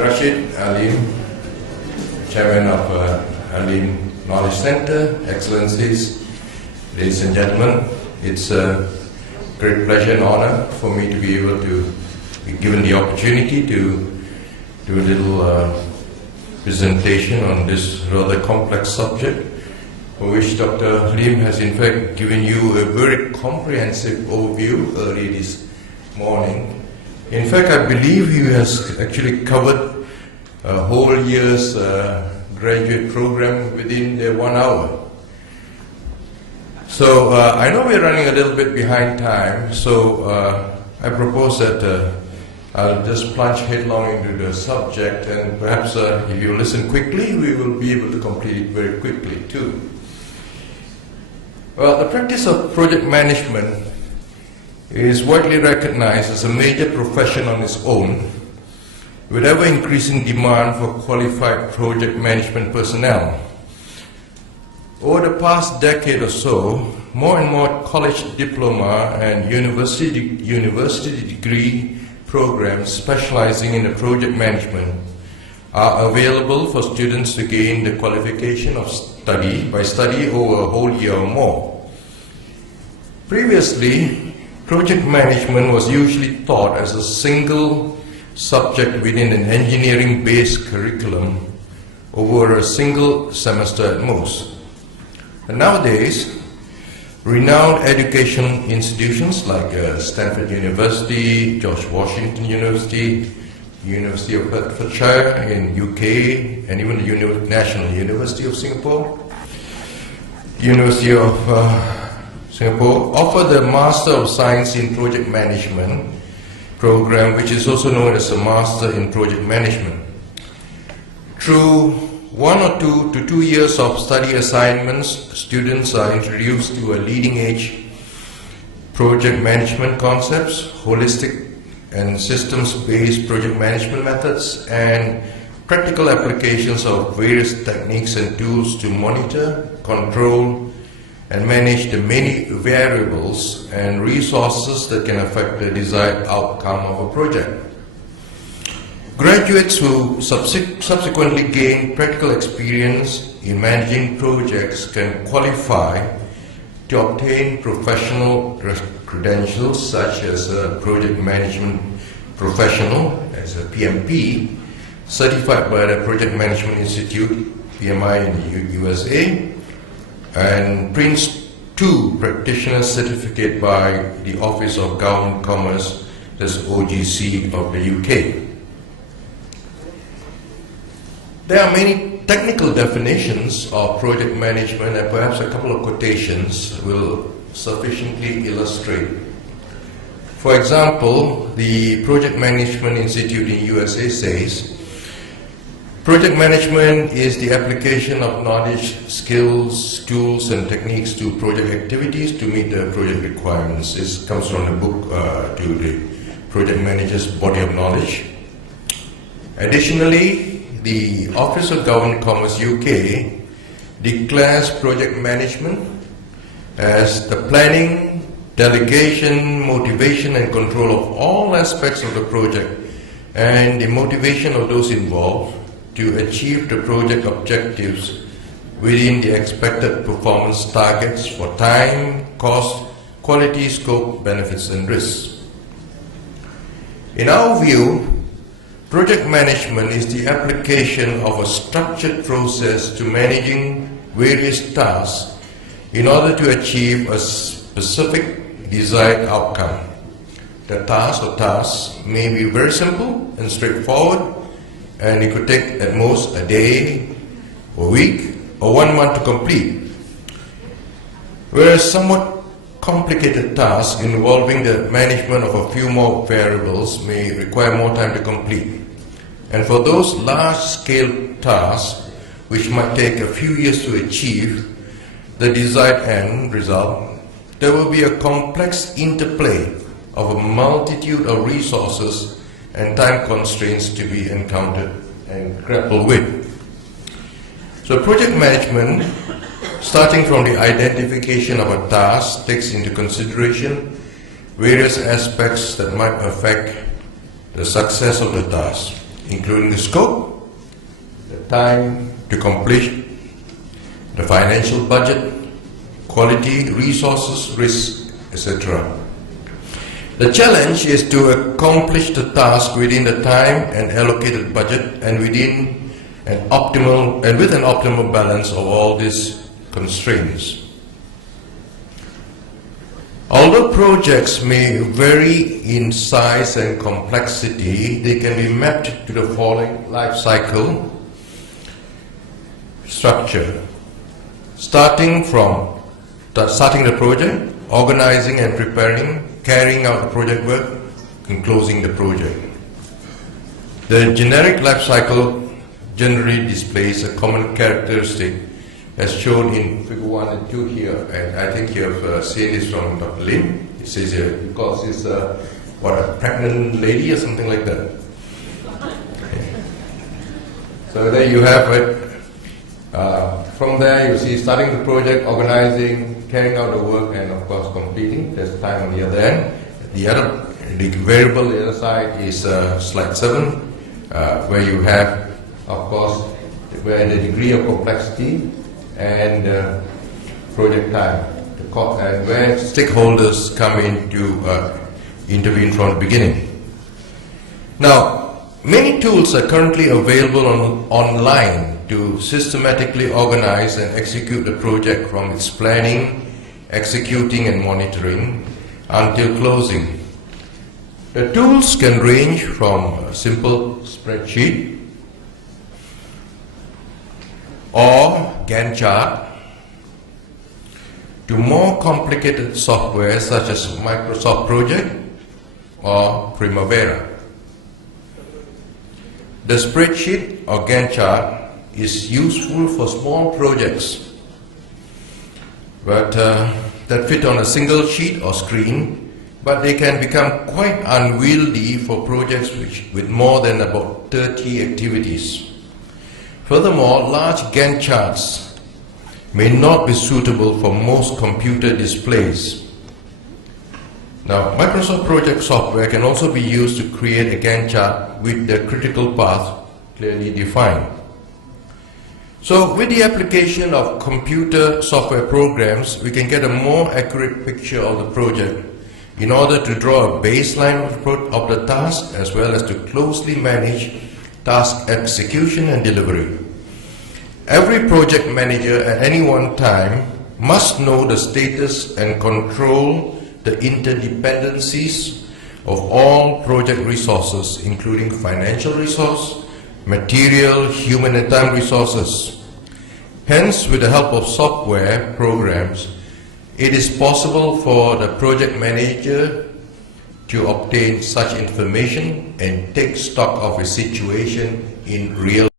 Dr. Rashid Alim, Chairman of Alim Knowledge Center, Excellencies, ladies and gentlemen, it's a great pleasure and honor for me to be able to be given the opportunity to do a little presentation on this rather complex subject, for which Dr. Alim has in fact given you a very comprehensive overview early this morning. In fact, I believe he has actually covered a whole year's graduate program within the 1 hour. So I know we're running a little bit behind time, so I propose that I'll just plunge headlong into the subject, and perhaps if you listen quickly, we will be able to complete it very quickly too. Well, the practice of project management is widely recognized as a major profession on its own, with ever-increasing demand for qualified project management personnel. Over the past decade or so, more and more college diploma and university degree programs specializing in the project management are available for students to gain the qualification of study by study over a whole year or more. Previously, project management was usually taught as a single subject within an engineering-based curriculum over a single semester at most. And nowadays, renowned educational institutions like Stanford University, George Washington University, University of Hertfordshire in UK, and even the National University of Singapore, University of Singapore offer the Master of Science in Project Management program, which is also known as a Master in Project Management. Through 1 or 2 to 2 years of study assignments, students are introduced to a leading-edge project management concepts, holistic and systems-based project management methods, and practical applications of various techniques and tools to monitor, control, and manage the many variables and resources that can affect the desired outcome of a project. Graduates who subsequently gain practical experience in managing projects can qualify to obtain professional credentials such as a project management professional, as a PMP, certified by the Project Management Institute, PMI in the USA, and Prince 2 Practitioner Certificate by the Office of Government Commerce, that's OGC of the UK. There are many technical definitions of project management, and perhaps a couple of quotations will sufficiently illustrate. For example, the Project Management Institute in USA says, project management is the application of knowledge, skills, tools, and techniques to project activities to meet the project requirements. This comes from the book to the project manager's body of knowledge. Additionally, the Office of Government Commerce UK declares project management as the planning, delegation, motivation, and control of all aspects of the project and the motivation of those involved to achieve the project objectives within the expected performance targets for time, cost, quality, scope, benefits, and risks. In our view, project management is the application of a structured process to managing various tasks in order to achieve a specific desired outcome. The task or tasks may be very simple and straightforward, and it could take at most a day, a week, or 1 month to complete. Whereas somewhat complicated tasks involving the management of a few more variables may require more time to complete. And for those large-scale tasks, which might take a few years to achieve the desired end result, there will be a complex interplay of a multitude of resources and time constraints to be encountered and grappled with. So project management, starting from the identification of a task, takes into consideration various aspects that might affect the success of the task. including the scope, the time to complete, the financial budget, quality, resources, risk, etc. The challenge is to accomplish the task within the time and allocated budget and with an optimal balance of all these constraints. Although projects may vary in size and complexity, they can be mapped to the following life cycle structure. Starting the project, organizing and preparing, carrying out the project work, and closing the project. The generic life cycle generally displays a common characteristic as shown in figure 1 and 2 here, and I think you have seen this from Dr. Lim. It says here, because it's a pregnant lady or something like that. So there you have it. From there you see starting the project, organizing, carrying out the work, and of course completing. There's time on the other end. The variable on the other side is slide 7, where you have, of course, where the degree of complexity and project time, and where stakeholders come in to intervene from the beginning. Now, many tools are currently available online to systematically organize and execute the project from its planning, executing and monitoring until closing. The tools can range from a simple spreadsheet or Gantt chart to more complicated software such as Microsoft Project or Primavera. The spreadsheet or Gantt chart is useful for small projects that fit on a single sheet or screen, but they can become quite unwieldy for projects with more than about 30 activities. Furthermore, large Gantt charts may not be suitable for most computer displays. Now, Microsoft Project software can also be used to create a Gantt chart with the critical path clearly defined. So, with the application of computer software programs, we can get a more accurate picture of the project in order to draw a baseline of the task as well as to closely manage task execution and delivery. Every project manager at any one time must know the status and control the interdependencies of all project resources, including financial resource, material, human and time resources. Hence, with the help of software programs, it is possible for the project manager to obtain such information and take stock of a situation in real